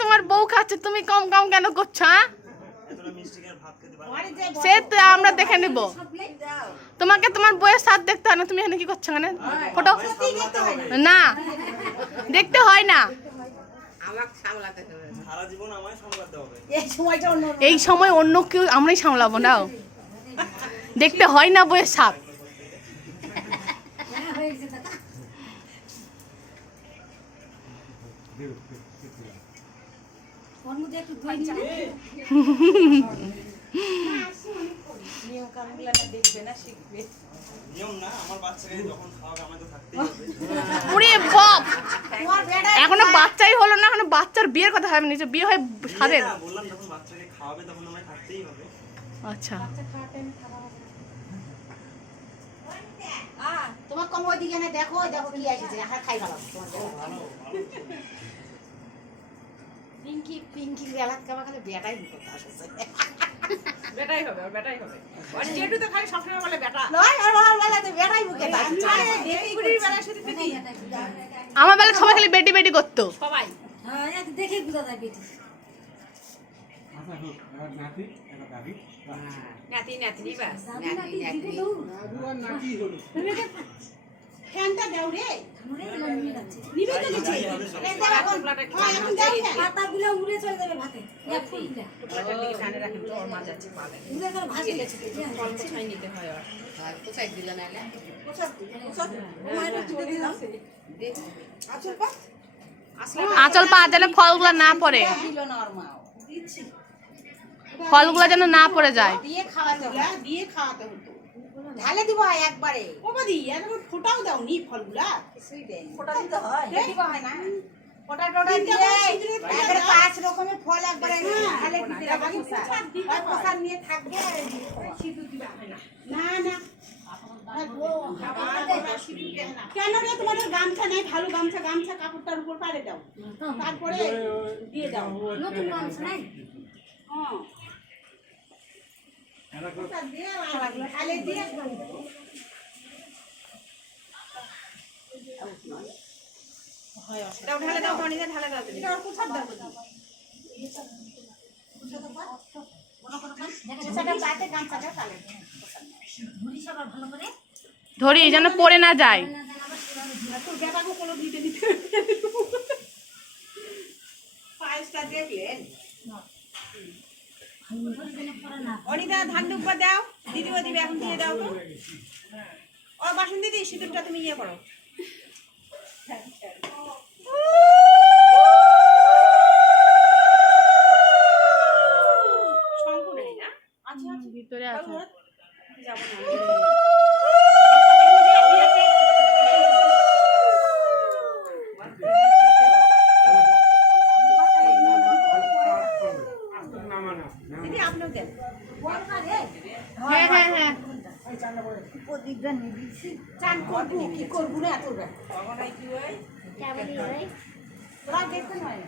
তোমার বউ খাচ্ছে, তুমি কম কম কেন করছো? সে তো আমরা দেখে নিব, তোমাকে তোমার বউয়ের সাথ দেখতে হয় না। তুমি এখানে কি করছো? মানে ফটো না দেখতে হয় না, এই সময় অন্য কেউ আমরাই সামলাবো না, দেখতে হয় না বউয়ের সাথ। এখনো বাচ্চাই হলো না, এখনো বাচ্চার বিয়ের কথা ভাবেনি, বিয়ে হয় সারের। আচ্ছা তোমার কম ওইদিকে না, দেখো দেখো কি আসছে, খাই ভালো পিঙ্কি পিঙ্কি গেলাত কামা খালি বেটাই করতে আসছে, বেটাই হবে, বেটাই হবে। আর যেটু তো খালি সবসময় বলে বেটা নয়, আর বলে তো বেটাই মুখে আসছে। বুড়ির বেলার সাথে দেখি আমার বেলা সবাই খালি বেটি বেটি করতো, সবাই হ্যাঁ এত দেখে বুঝা যায় বেটি। আচ্ছা হোক, এবার নাতি এবার দাদি, নাতি নাতনি বাস, নাতি নাতি আর নাতি হলো ফ্যানটা দাও রে, নিবে তো দিছি এখন দাও, পাতাগুলো উড়ে চলে যাবে ভাতে, এক ফুলগুলা টুকরাটার দিকে টানে রাখেন তো ওর মা যাচ্ছে পাবে, উড়ে গেল ভাসে গেছে, ফল কোথায় নিতে হয় আর কোথায় দিল না না কোথায় ওমাইরা তুলে দিলাম দেখ আচল পা, আঁচল পা যেন ফলগুলো না পড়ে, দিল না ওর মা দিচ্ছি, ফলগুলো যেন না পড়ে যায়, দিয়ে খাওয়াতে হবে, দিয়ে খাওয়াতে হতো, ঢালে দিব একবারে ও বাদি, এরকম ফোটাও দাও নি ফলগুলা, কিছুই দেন ফোটা দিতে হয়, দিব হয় না ফোটা টোটা দিয়ে একবারে পাঁচ রকমের ফল একবারে ঢালে দিতে লাগে, আর পোষা নিয়ে থাকবে, সিঁদুর দিবা হয় না, না না কেন রে তোমাদের গামছা নাই, ভালো গামছা, গামছা কাপড়টার উপর পারে দাও, তারপরে দিয়ে দাও, নতুন গামছা নাই, হ্যাঁ ঢালে দিয়ে দাও ঢালে দাও, পানি দিয়ে ঢালে দাও, এটা কোথায় দাও, ধরি যেন পড়ে না যায়, তোর বেটাকে কোনো দিতে দিতে পায়েসটা দেখলেন অনিতা ধান ডুববা দাও, দিদিও দিবে, এখন দিয়ে দাও তো, ও বাসন দিদি সিঁদুরটা তুমি ইয়ে করো, শঙ্কু নেই না, আচ্ছা ভিতরে আছে, যাবো না দিদি, আপনিও দেন, হ্যাঁ হ্যাঁ হ্যাঁ চান করবো কি করবো না তোরা, তোরা দেখতে নয়